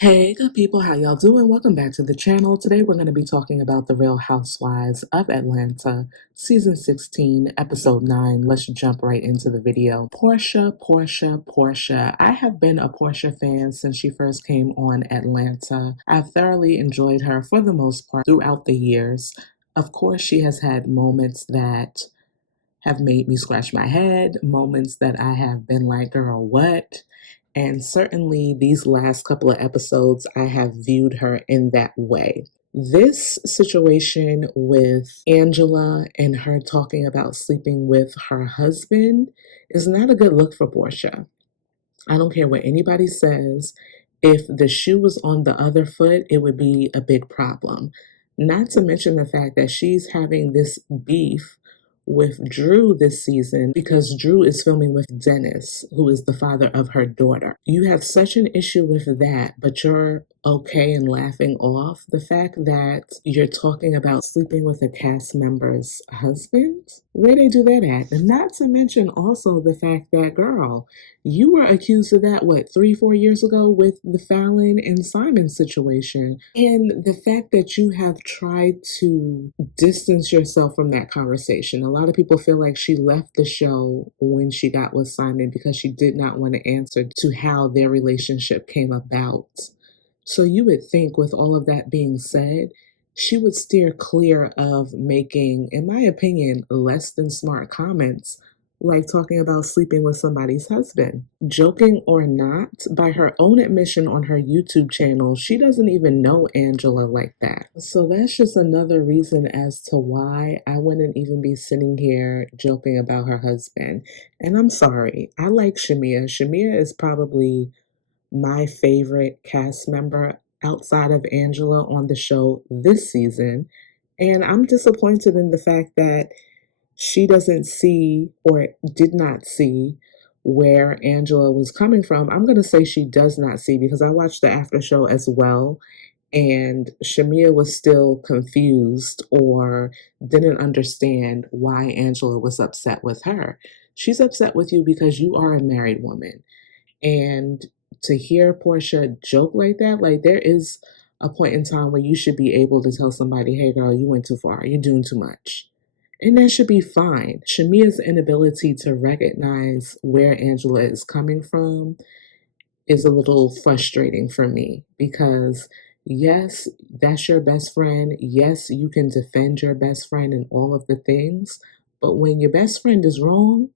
Hey, good people, how y'all doing? Welcome back to the channel. Today we're going to be talking about the Real Housewives of Atlanta, Season 16, Episode 9. Let's jump right into the video. Porsha. I have been a Porsha fan since she first came on Atlanta. I've thoroughly enjoyed her for the most part throughout the years. Of course, she has had moments that have made me scratch my head, moments that I have been like, girl, what? And certainly these last couple of episodes, I have viewed her in that way. This situation with Angela and her talking about sleeping with her husband is not a good look for Porsha. I don't care what anybody says. If the shoe was on the other foot, it would be a big problem. Not to mention the fact that she's having this beef with Drew this season because Drew is filming with Dennis, who is the father of her daughter. You have such an issue with that, but you're okay and laughing off the fact that you're talking about sleeping with a cast member's husband? Where they do that at? And not to mention also the fact that, girl, you were accused of that, what, 3-4 years ago with the Fallon and Simon situation. And the fact that you have tried to distance yourself from that conversation. A lot of people feel like she left the show when she got with Simon because she did not want to answer to how their relationship came about. So you would think, with all of that being said, she would steer clear of making, in my opinion, less than smart comments like talking about sleeping with somebody's husband. Joking or not, by her own admission on her YouTube channel, she doesn't even know Angela like that. So that's just another reason as to why I wouldn't even be sitting here joking about her husband. And I'm sorry, I like Shamia. Shamia is probably my favorite cast member outside of Angela on the show this season. And I'm disappointed in the fact that she doesn't see or did not see where Angela was coming from. I'm going to say she does not see because I watched the after show as well. And Shamia was still confused or didn't understand why Angela was upset with her. She's upset with you because you are a married woman. And to hear Porsha joke like that, like there is a point in time where you should be able to tell somebody, hey girl, you went too far. You're doing too much. And that should be fine. Shamia's inability to recognize where Angela is coming from is a little frustrating for me because yes, that's your best friend. Yes, you can defend your best friend and all of the things. But when your best friend is wrong,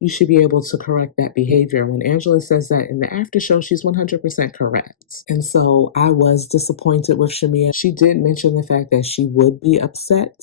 you should be able to correct that behavior. When Angela says that in the after show, she's 100% correct. And so I was disappointed with Shamia. She did mention the fact that she would be upset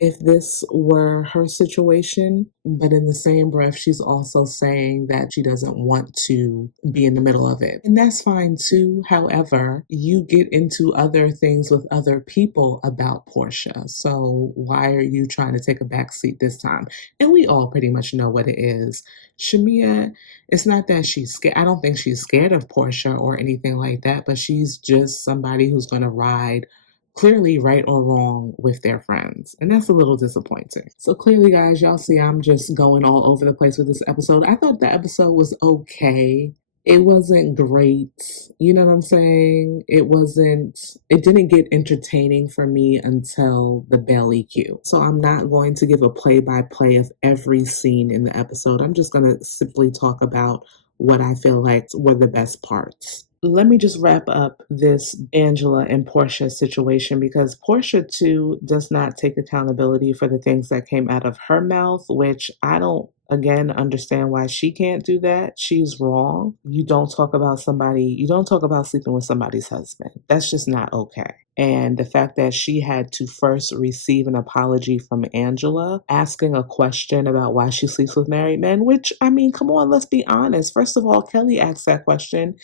if this were her situation, but in the same breath, she's also saying that she doesn't want to be in the middle of it. And that's fine too. However, you get into other things with other people about Porsha. So why are you trying to take a back seat this time? And we all pretty much know what it is. Shamia, it's not that she's scared. I don't think she's scared of Porsha or anything like that, but she's just somebody who's going to ride clearly right or wrong with their friends. And that's a little disappointing. So clearly, guys, y'all see I'm just going all over the place with this episode. I thought the episode was okay. It wasn't great. You know what I'm saying? It didn't get entertaining for me until the Bailey-cue. So I'm not going to give a play-by-play of every scene in the episode. I'm just going to simply talk about what I feel like were the best parts. Let me just wrap up this Angela and Porsha situation because Porsha too does not take accountability for the things that came out of her mouth, which I don't again understand why she can't do that. She's wrong. You don't talk about sleeping with somebody's husband. That's just not okay. And the fact that she had to first receive an apology from Angela asking a question about why she sleeps with married men, which, I mean, come on, let's be honest. First of all, Kelly asked that question.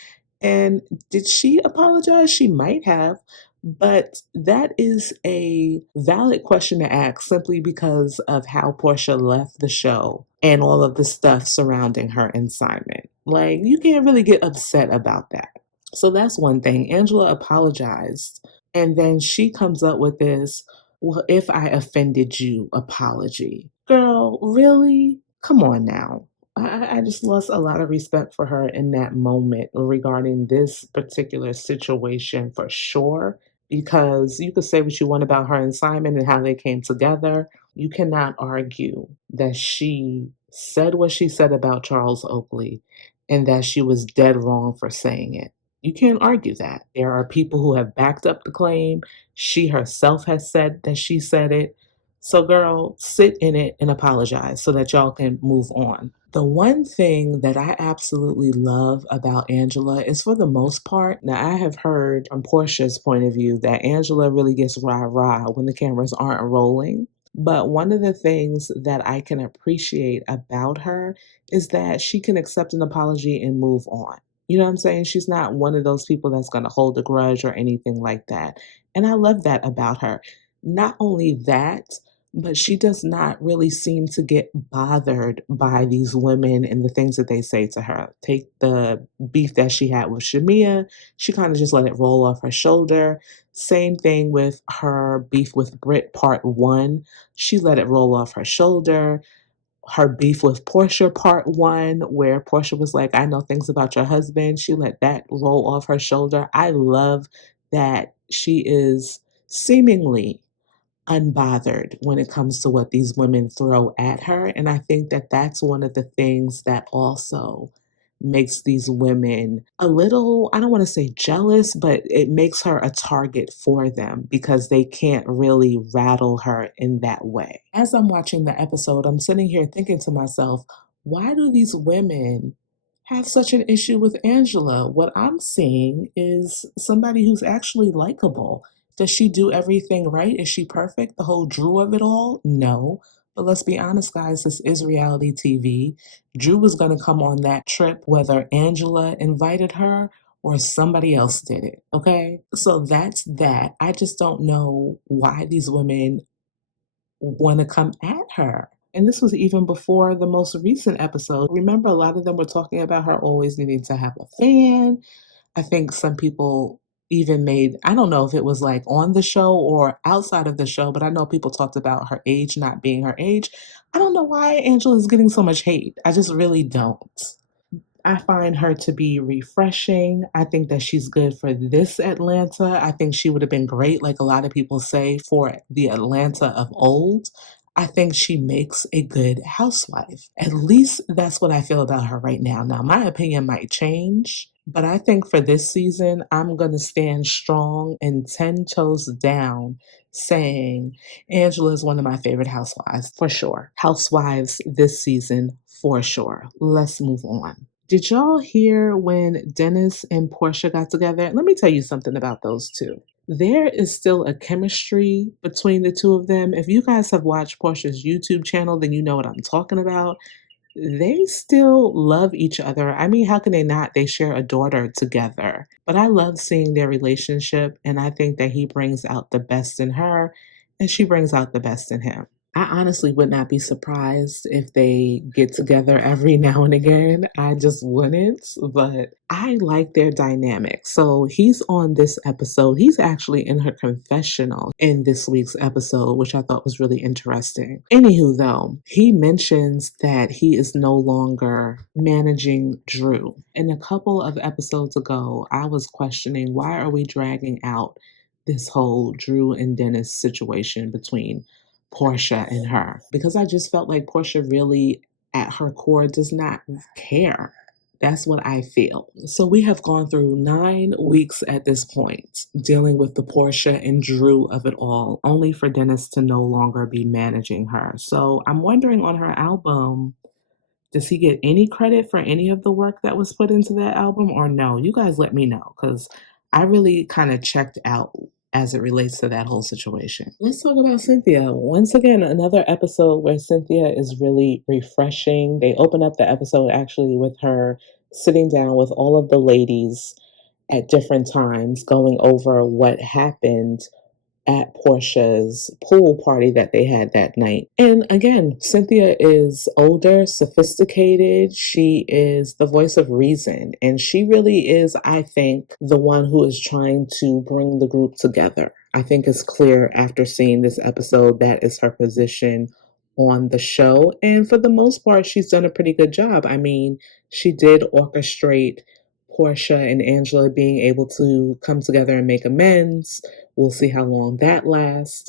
And did she apologize? She might have, but that is a valid question to ask simply because of how Porsha left the show and all of the stuff surrounding her and Simon. Like, you can't really get upset about that. So that's one thing. Angela apologized, and then she comes up with this, well, if I offended you, apology. Girl, really? Come on now. I just lost a lot of respect for her in that moment regarding this particular situation for sure. Because you could say what you want about her and Simon and how they came together. You cannot argue that she said what she said about Charles Oakley and that she was dead wrong for saying it. You can't argue that. There are people who have backed up the claim. She herself has said that she said it. So, girl, sit in it and apologize so that y'all can move on. The one thing that I absolutely love about Angela is, for the most part, now I have heard from Portia's point of view that Angela really gets rah-rah when the cameras aren't rolling. But one of the things that I can appreciate about her is that she can accept an apology and move on. You know what I'm saying? She's not one of those people that's going to hold a grudge or anything like that. And I love that about her. Not only that, but she does not really seem to get bothered by these women and the things that they say to her. Take the beef that she had with Shamia, she kind of just let it roll off her shoulder. Same thing with her beef with Britt, part one. She let it roll off her shoulder. Her beef with Porsha, part one, where Porsha was like, I know things about your husband. She let that roll off her shoulder. I love that she is seemingly unbothered when it comes to what these women throw at her. And I think that that's one of the things that also makes these women a little, I don't want to say jealous, but it makes her a target for them because they can't really rattle her in that way. As I'm watching the episode, I'm sitting here thinking to myself, why do these women have such an issue with Angela? What I'm seeing is somebody who's actually likable. Does she do everything right? Is she perfect? The whole Drew of it all? No. But let's be honest, guys, this is reality TV. Drew was going to come on that trip whether Angela invited her or somebody else did it, okay? So that's that. I just don't know why these women want to come at her. And this was even before the most recent episode. Remember, a lot of them were talking about her always needing to have a fan. I think some people even made, I don't know if it was like on the show or outside of the show, but I know people talked about her age not being her age. I don't know why Angela's getting so much hate. I just really don't. I find her to be refreshing. I think that she's good for this Atlanta. I think she would have been great, like a lot of people say, for the Atlanta of old. I think she makes a good housewife. At least that's what I feel about her right now. Now, my opinion might change, but I think for this season, I'm going to stand strong and 10 toes down saying Angela is one of my favorite housewives for sure. Housewives this season for sure. Let's move on. Did y'all hear when Dennis and Porsha got together? Let me tell you something about those two. There is still a chemistry between the two of them. If you guys have watched Porsha's YouTube channel, then you know what I'm talking about. They still love each other. I mean, how can they not? They share a daughter together. But I love seeing their relationship, and I think that he brings out the best in her, and she brings out the best in him. I honestly would not be surprised if they get together every now and again. I just wouldn't, but I like their dynamic. So he's on this episode. He's actually in her confessional in this week's episode, which I thought was really interesting. Anywho, though, he mentions that he is no longer managing Drew. And a couple of episodes ago, I was questioning, why are we dragging out this whole Drew and Dennis situation between Porsha and her? Because I just felt like Porsha really, at her core, does not care. That's what I feel. So we have gone through 9 weeks at this point, dealing with the Porsha and Drew of it all, only for Dennis to no longer be managing her. So I'm wondering, on her album, does he get any credit for any of the work that was put into that album or no? You guys let me know, because I really kind of checked out as it relates to that whole situation. Let's talk about Cynthia. Once again, another episode where Cynthia is really refreshing. They open up the episode actually with her sitting down with all of the ladies at different times, going over what happened at Portia's pool party that they had that night. And again, Cynthia is older, sophisticated. She is the voice of reason. And she really is, I think, the one who is trying to bring the group together. I think it's clear after seeing this episode that is her position on the show. And for the most part, she's done a pretty good job. I mean, she did orchestrate Porsha and Angela being able to come together and make amends. We'll see how long that lasts.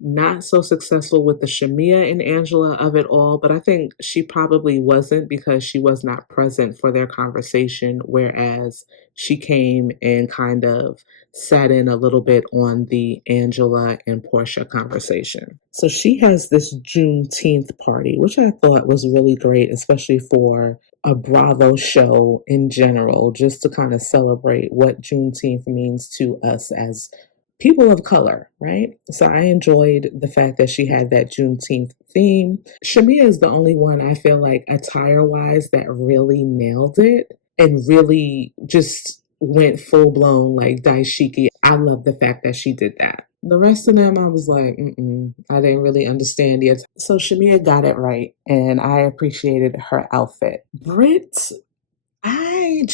Not so successful with the Shamia and Angela of it all, but I think she probably wasn't because she was not present for their conversation, whereas she came and kind of sat in a little bit on the Angela and Porsha conversation. So she has this Juneteenth party, which I thought was really great, especially for a Bravo show in general, just to kind of celebrate what Juneteenth means to us as people of color, right? So I enjoyed the fact that she had that Juneteenth theme. Shamia is the only one I feel like attire wise that really nailed it and really just went full blown like daishiki. I love the fact that she did that. The rest of them, I was like, I didn't really understand yet. So Shamia got it right, and I appreciated her outfit. Britt, I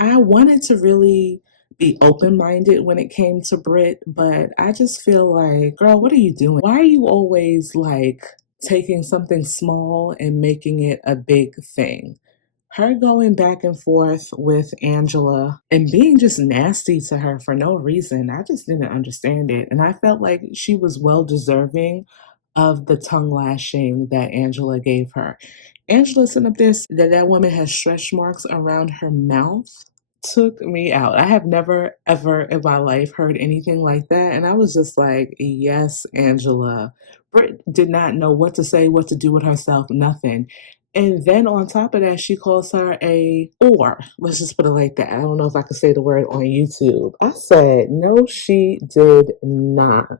wanted to really be open-minded when it came to Britt, but I just feel like, girl, what are you doing? Why are you always like taking something small and making it a big thing? Her going back and forth with Angela and being just nasty to her for no reason, I just didn't understand it. And I felt like she was well deserving of the tongue lashing that Angela gave her. Angela sitting up there that woman has stretch marks around her mouth took me out. I have never ever in my life heard anything like that. And I was just like, yes, Angela. Britt did not know what to say, what to do with herself, nothing. And then on top of that, she calls her a whore. Let's just put it like that. I don't know if I could say the word on YouTube. I said, no, she did not.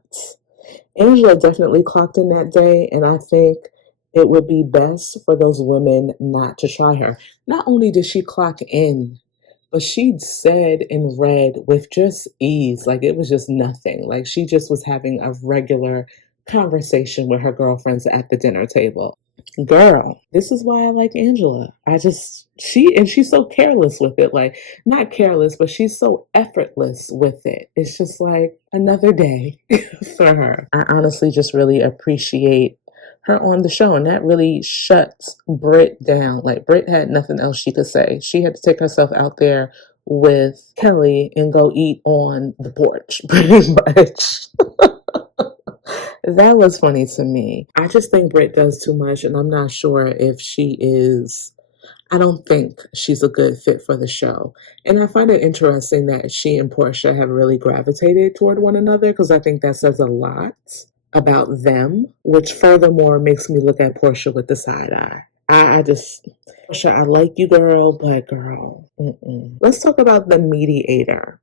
Angela definitely clocked in that day, and I think it would be best for those women not to try her. Not only did she clock in, but she said and read with just ease, like it was just nothing. Like she just was having a regular conversation with her girlfriends at the dinner table. Girl, this is why I like Angela. She's so careless with it. Like, not careless, but she's so effortless with it. It's just like another day for her. I honestly just really appreciate her on the show, and that really shuts Britt down. Like, Britt had nothing else she could say. She had to take herself out there with Kelly and go eat on the porch, pretty much. That was funny to me. I just think Britt does too much, and I'm not sure if she is. I don't think she's a good fit for the show. And I find it interesting that she and Porsha have really gravitated toward one another because I think that says a lot about them, which furthermore makes me look at Porsha with the side eye. Porsha, I like you, girl, but girl, Let's talk about the mediator,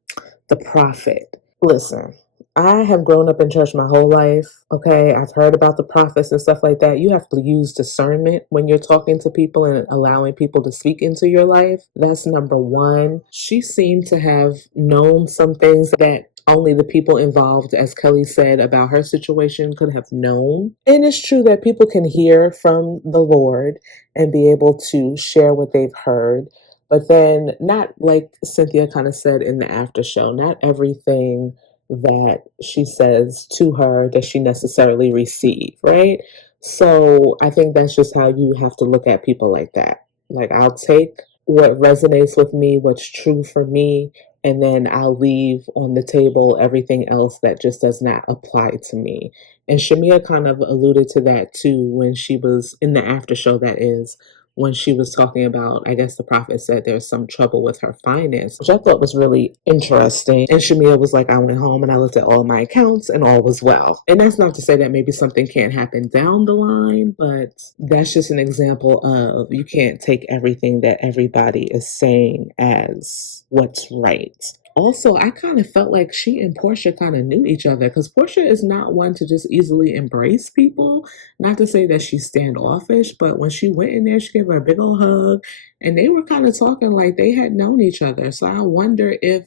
the prophet. Listen, I have grown up in church my whole life. Okay, I've heard about the prophets and stuff like that. You have to use discernment when you're talking to people and allowing people to speak into your life. That's number one. She seemed to have known some things that only the people involved, as Kelly said about her situation, could have known. And it's true that people can hear from the Lord and be able to share what they've heard. But then, not like Cynthia kind of said in the after show, not everything that she says to her does she necessarily receive, right? So I think that's just how you have to look at people like that. Like, I'll take what resonates with me, what's true for me, and then I'll leave on the table everything else that just does not apply to me. And Shamia kind of alluded to that too when she was in the after show, that is, when she was talking about, I guess the prophet said there's some trouble with her finance, which I thought was really interesting. And Shamia was like, I went home and I looked at all of my accounts and all was well. And that's not to say that maybe something can't happen down the line, but that's just an example of you can't take everything that everybody is saying as what's right. Also, I kind of felt like she and Porsha kind of knew each other because Porsha is not one to just easily embrace people. Not to say that she's standoffish, but when she went in there, she gave her a big old hug and they were kind of talking like they had known each other. So I wonder if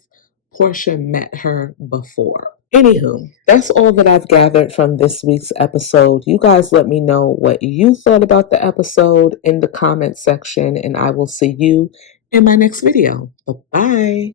Porsha met her before. Anywho, that's all that I've gathered from this week's episode. You guys let me know what you thought about the episode in the comment section, and I will see you in my next video. Bye-bye.